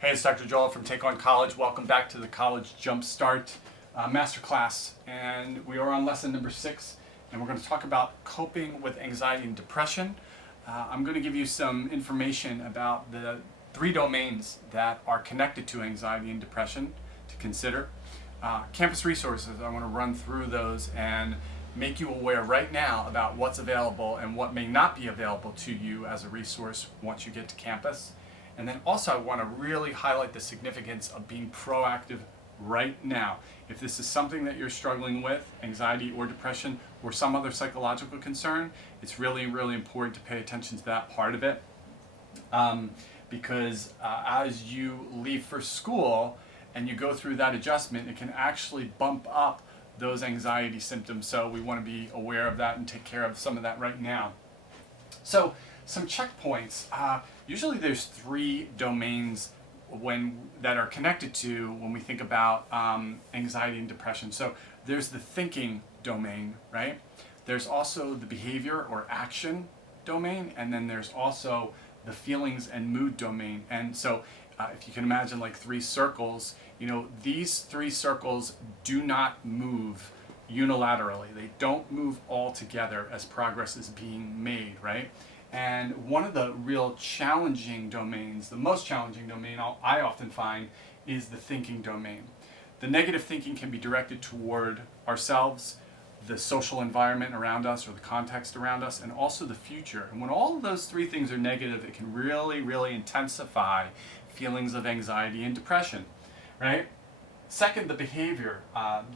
Hey, it's Dr. Joel from Take On College. Welcome back to the College Jumpstart Masterclass. And we are on lesson number 6, and we're going to talk about coping with anxiety and depression. I'm going to give you some information about the 3 domains that are connected to anxiety and depression to consider. Campus resources, I want to run through those and make you aware right now about what's available and what may not be available to you as a resource once you get to campus. And then also I want to really highlight the significance of being proactive right now. If this is something that you're struggling with, anxiety or depression or some other psychological concern, it's really, really important to pay attention to that part of it. Because as you leave for school and you go through that adjustment, it can actually bump up those anxiety symptoms. So we want to be aware of that and take care of some of that right now. So some checkpoints. Usually there's 3 domains that are connected to when we think about anxiety and depression. So there's the thinking domain, right? There's also the behavior or action domain, and then there's also the feelings and mood domain. And so if you can imagine like 3 circles, these 3 circles do not move unilaterally. They don't move all together as progress is being made, right? And one of the real challenging domains, the most challenging domain I often find, is the thinking domain. The negative thinking can be directed toward ourselves, the social environment around us or the context around us, and also the future. And when all of those 3 things are negative, it can really, really intensify feelings of anxiety and depression, right? Second, the behavior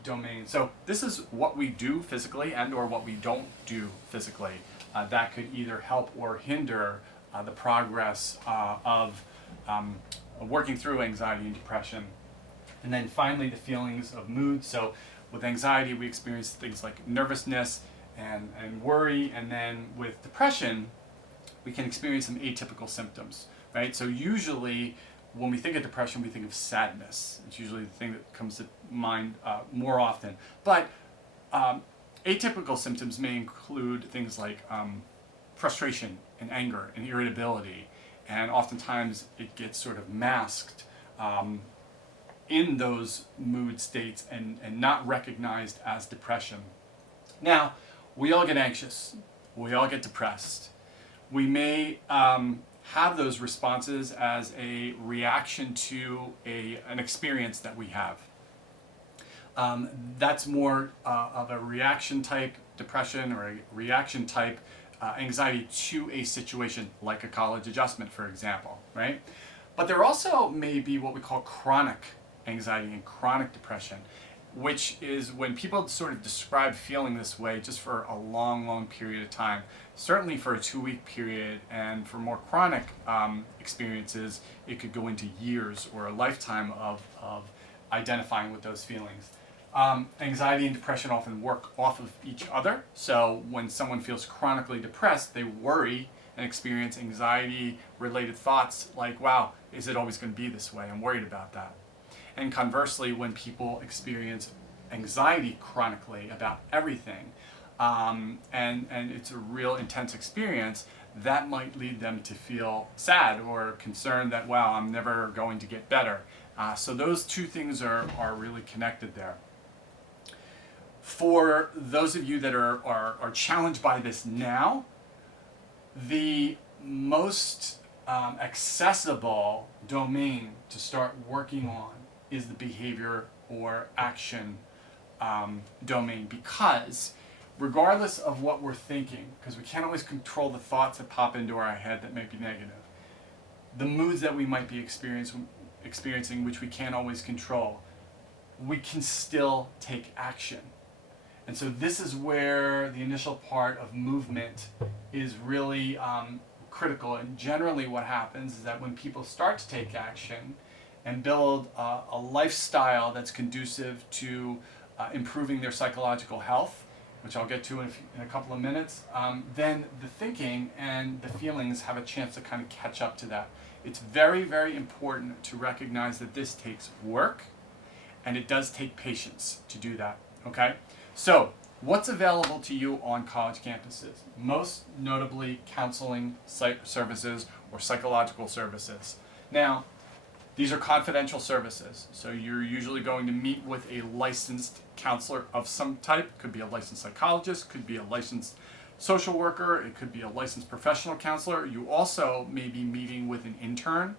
domain. So this is what we do physically and or what we don't do physically. That could either help or hinder the progress of working through anxiety and depression. And then finally, the feelings of mood. So with anxiety, we experience things like nervousness and worry. And then with depression, we can experience some atypical symptoms, right? So usually, when we think of depression, we think of sadness. It's usually the thing that comes to mind more often. But atypical symptoms may include things like frustration and anger and irritability. And oftentimes it gets sort of masked in those mood states and not recognized as depression. Now, we all get anxious. We all get depressed. We may have those responses as a reaction to an experience that we have. That's more of a reaction type depression or a reaction type anxiety to a situation like a college adjustment, for example, right? But there also may be what we call chronic anxiety and chronic depression, which is when people sort of describe feeling this way just for a long, long period of time. Certainly for a 2-week period, and for more chronic experiences, it could go into years or a lifetime of identifying with those feelings. Anxiety and depression often work off of each other. So when someone feels chronically depressed, they worry and experience anxiety-related thoughts like, wow, is it always going to be this way? I'm worried about that. And conversely, when people experience anxiety chronically about everything, and it's a real intense experience, that might lead them to feel sad or concerned that, wow, I'm never going to get better. So those 2 things are really connected there. For those of you that are challenged by this now, the most accessible domain to start working on is the behavior or action domain, because regardless of what we're thinking, because we can't always control the thoughts that pop into our head that may be negative, the moods that we might be experiencing, which we can't always control, we can still take action. And so this is where the initial part of movement is really critical. And generally what happens is that when people start to take action and build a lifestyle that's conducive to improving their psychological health, which I'll get to in a couple of minutes, then the thinking and the feelings have a chance to kind of catch up to that. It's very, very important to recognize that this takes work, and it does take patience to do that, okay? So, what's available to you on college campuses? Most notably, counseling services or psychological services. Now, These are confidential services, so you're usually going to meet with a licensed counselor of some type. Could be a licensed psychologist, could be a licensed social worker, it could be a licensed professional counselor. You also may be meeting with an intern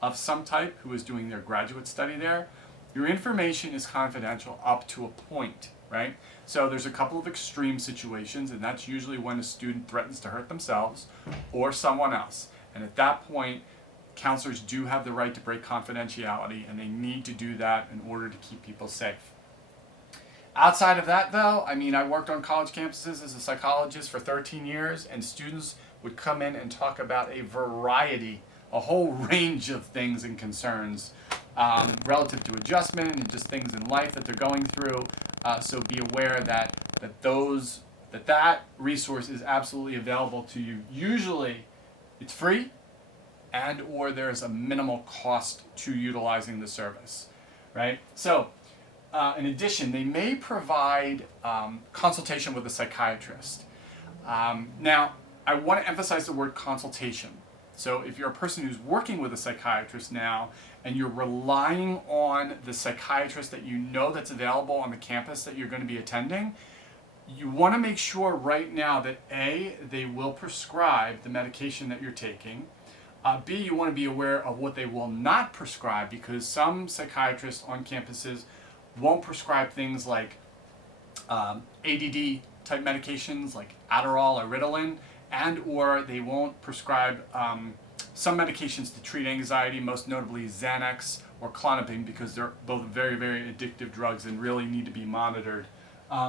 of some type who is doing their graduate study there. Your information is confidential up to a point, right? So there's a couple of extreme situations, and that's usually when a student threatens to hurt themselves or someone else. And at that point, counselors do have the right to break confidentiality, and they need to do that in order to keep people safe. Outside of that, though, I mean, I worked on college campuses as a psychologist for 13 years, and students would come in and talk about a variety, a whole range of things and concerns relative to adjustment and just things in life that they're going through. So be aware that that resource is absolutely available to you. Usually, it's free, and or there's a minimal cost to utilizing the service, right? So, in addition, they may provide consultation with a psychiatrist. Now, I want to emphasize the word consultation. So if you're a person who's working with a psychiatrist now and you're relying on the psychiatrist that you know that's available on the campus that you're going to be attending, you want to make sure right now that A, they will prescribe the medication that you're taking. B, you want to be aware of what they will not prescribe, because some psychiatrists on campuses won't prescribe things like ADD type medications like Adderall or Ritalin, and or they won't prescribe some medications to treat anxiety, most notably Xanax or Klonopin, because they're both very, very addictive drugs and really need to be monitored.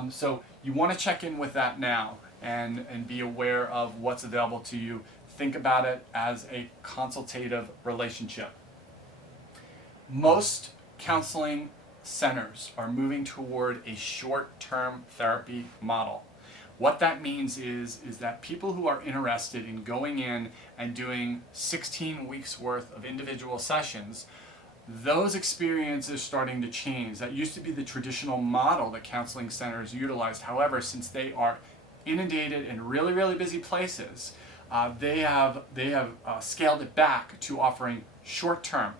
So you want to check in with that now and be aware of what's available to you. Think about it as a consultative relationship. Most counseling centers are moving toward a short-term therapy model. What that means is that people who are interested in going in and doing 16 weeks worth of individual sessions, those experiences are starting to change. That used to be the traditional model that counseling centers utilized. However, since they are inundated in really, really busy places, they have scaled it back to offering short-term,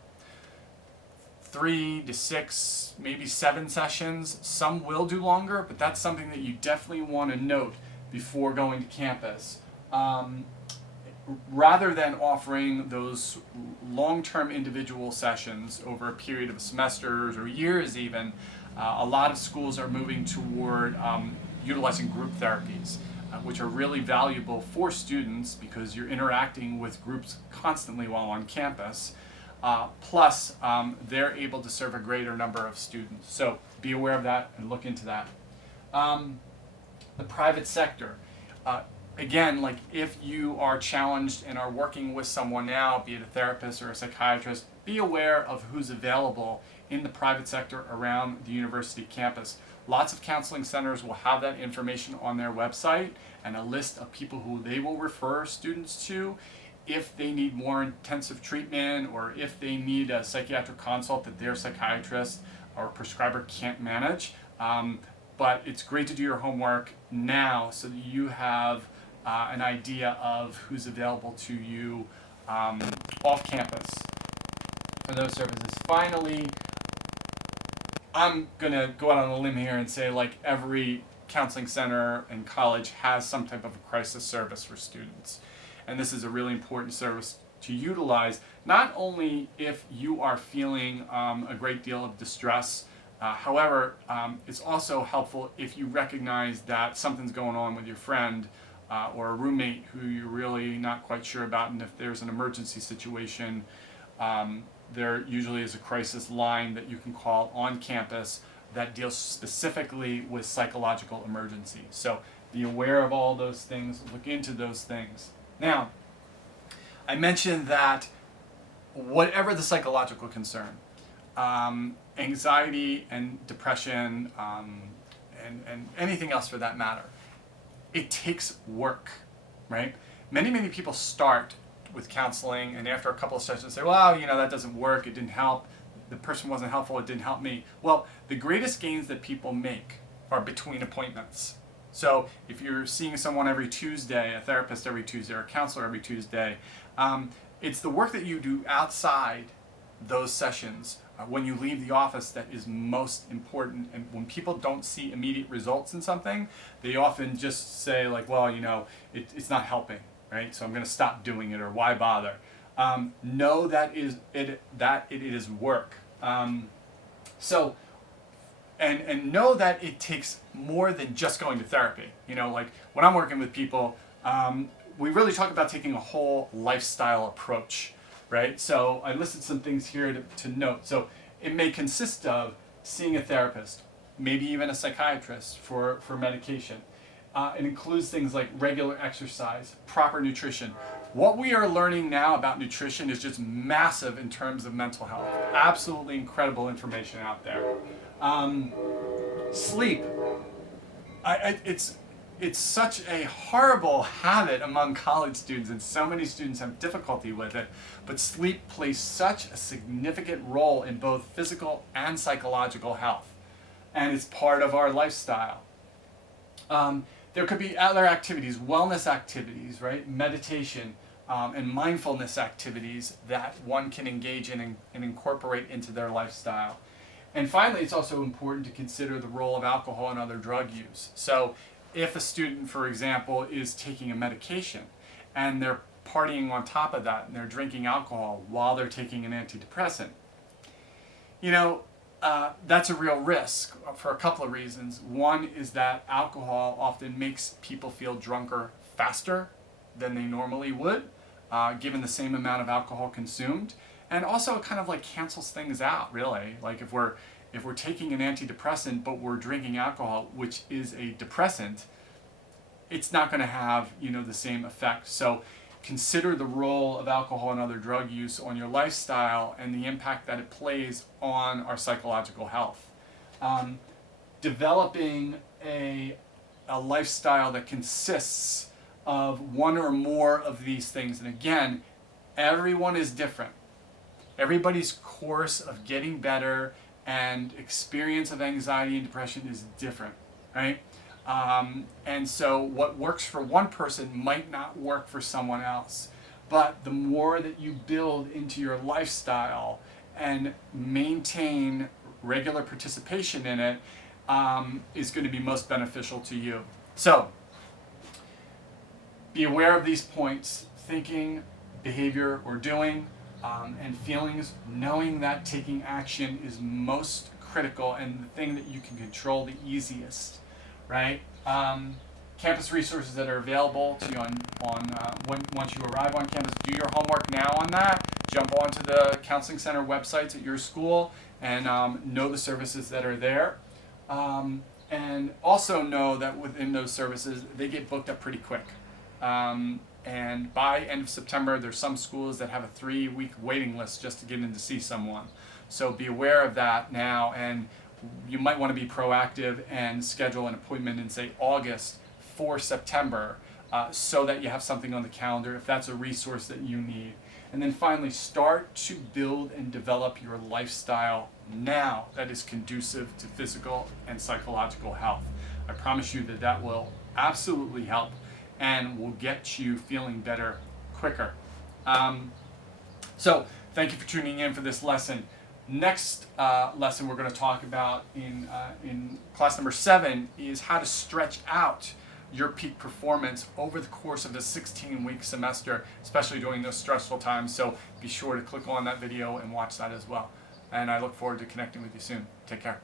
3 to 6, maybe 7 sessions. Some will do longer, but that's something that you definitely want to note before going to campus. Rather than offering those long-term individual sessions over a period of semesters or years even, a lot of schools are moving toward utilizing group therapies, which are really valuable for students because you're interacting with groups constantly while on campus. Plus, they're able to serve a greater number of students. So be aware of that and look into that. The private sector. Again, like if you are challenged and are working with someone now, be it a therapist or a psychiatrist, be aware of who's available in the private sector around the university campus. Lots of counseling centers will have that information on their website and a list of people who they will refer students to if they need more intensive treatment or if they need a psychiatric consult that their psychiatrist or prescriber can't manage. But it's great to do your homework now so that you have an idea of who's available to you off campus for those services. Finally, I'm going to go out on a limb here and say like every counseling center and college has some type of a crisis service for students. And this is a really important service to utilize, not only if you are feeling a great deal of distress. However, it's also helpful if you recognize that something's going on with your friend or a roommate who you're really not quite sure about, and if there's an emergency situation, there usually is a crisis line that you can call on campus that deals specifically with psychological emergencies. So be aware of all those things, look into those things. Now, I mentioned that whatever the psychological concern, anxiety and depression, and anything else for that matter, it takes work, right? Many people start with counseling and after a couple of sessions say, well, you know, that doesn't work, it didn't help, the person wasn't helpful, it didn't help me. Well, the greatest gains that people make are between appointments. So if you're seeing someone every Tuesday, a therapist every Tuesday, or a counselor every Tuesday, it's the work that you do outside those sessions when you leave the office that is most important. And when people don't see immediate results in something, they often just say like, well, you know, it's not helping, right? So I'm going to stop doing it, or why bother? Know that it is work. So and know that it takes more than just going to therapy. You know, like when I'm working with people, we really talk about taking a whole lifestyle approach, right? So I listed some things here to note. So it may consist of seeing a therapist, maybe even a psychiatrist for medication. It includes things like regular exercise, proper nutrition. What we are learning now about nutrition is just massive in terms of mental health. Absolutely incredible information out there. Sleep. It's such a horrible habit among college students, and so many students have difficulty with it. But sleep plays such a significant role in both physical and psychological health, and it's part of our lifestyle. There could be other activities, wellness activities, right? Meditation and mindfulness activities that one can engage in and incorporate into their lifestyle. And finally, it's also important to consider the role of alcohol and other drug use. So if a student, for example, is taking a medication and they're partying on top of that and they're drinking alcohol while they're taking an antidepressant, you know, that's a real risk for a couple of reasons. One is that alcohol often makes people feel drunker faster than they normally would, given the same amount of alcohol consumed. And also it kind of like cancels things out, really. Like if we're taking an antidepressant but we're drinking alcohol, which is a depressant, it's not going to have, you know, the same effect. So consider the role of alcohol and other drug use on your lifestyle and the impact that it plays on our psychological health. Developing a lifestyle that consists of one or more of these things. And again, everyone is different. Everybody's course of getting better and experience of anxiety and depression is different, right? And so what works for one person might not work for someone else. But the more that you build into your lifestyle and maintain regular participation in it, is going to be most beneficial to you. So be aware of these points: thinking, behavior, or doing, and feelings, knowing that taking action is most critical and the thing that you can control the easiest, right? Campus resources that are available to you once you arrive on campus. Do your homework now on that. Jump onto the counseling center websites at your school and know the services that are there. And also know that within those services, they get booked up pretty quick. And by end of September, there's some schools that have a 3-week waiting list just to get in to see someone. So be aware of that now, and you might want to be proactive and schedule an appointment in, say, August for September, so that you have something on the calendar if that's a resource that you need. And then finally, start to build and develop your lifestyle now that is conducive to physical and psychological health. I promise you that that will absolutely help and will get you feeling better quicker. So thank you for tuning in for this lesson. Next lesson we're going to talk about in class number 7 is how to stretch out your peak performance over the course of the 16-week semester, especially during those stressful times. So be sure to click on that video and watch that as well. And I look forward to connecting with you soon. Take care.